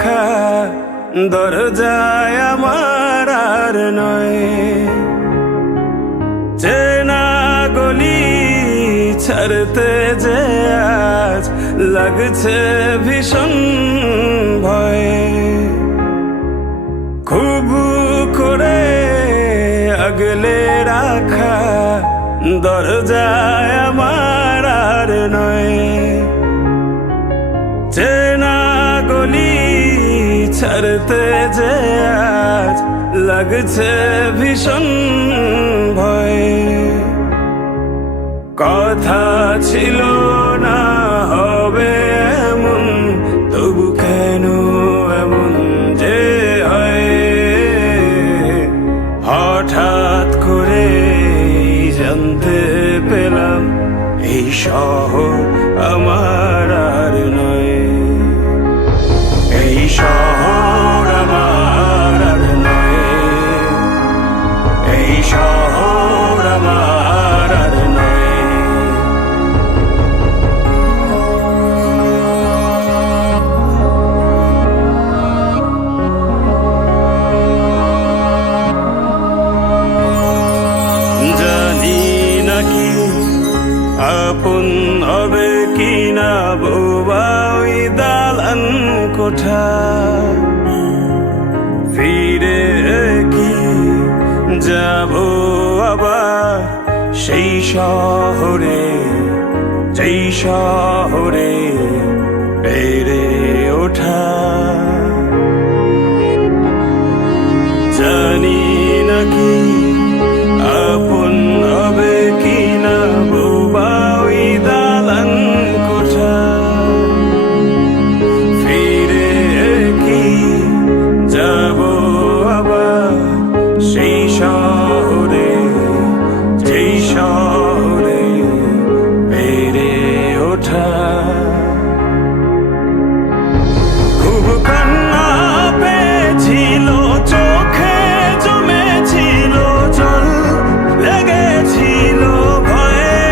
রাখা দরজায় আমার আর নয়। চেনা গলি ছাড়তে যে আজ লাগছে ভীষণ ভয়। খুব করে আগলে রাখা দরজায় আমার আর নয়। চেনা গলি ছাড়তে যে আজ লাগছে ভীষণ ভয়। কথা ছিল না হবে এমন, তবু কেন এমন যে হয়। হঠাৎ করে জানতে পেলাম এই শহর আমার আর নয়। এই শহর আমার আর নয়। এই শহর আমার আর নয়। জানি নাকি আপন হবে কিনা বোবা ওই দালান কোঠা। ফিরে কি যাব আবার সেই শহরে, যেই শহরে বেড়ে ওঠা। জানি নাকি আপন হবে কিনা বোবা ওই দালান কোঠা। ফিরে কি যাব আবার সেই শহরে, যেই শহরে বেড়ে ওঠা। খুব কান্না পেয়েছিল, চোখে জমেছিল জল, লেগেছিল ভয়ে।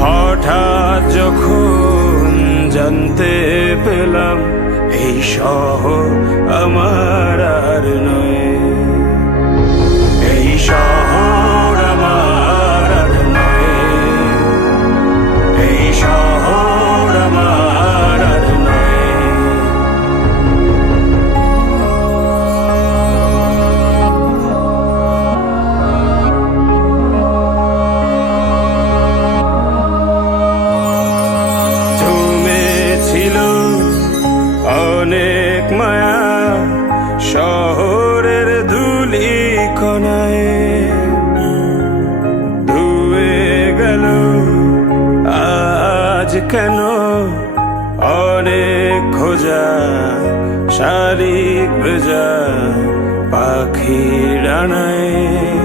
হঠাৎ যখন জানতে পেলাম এই শহর আমার আর নয়। এই শহর আমার আর নয়। এই শহর আমার আর নয়। জমেছিল অনেক মায়া শহরের ধুলি কণায়। ধুয়ে গেল আজ কেন অনেক খোঁজা শালিক ভেজা পাখির ডানায়।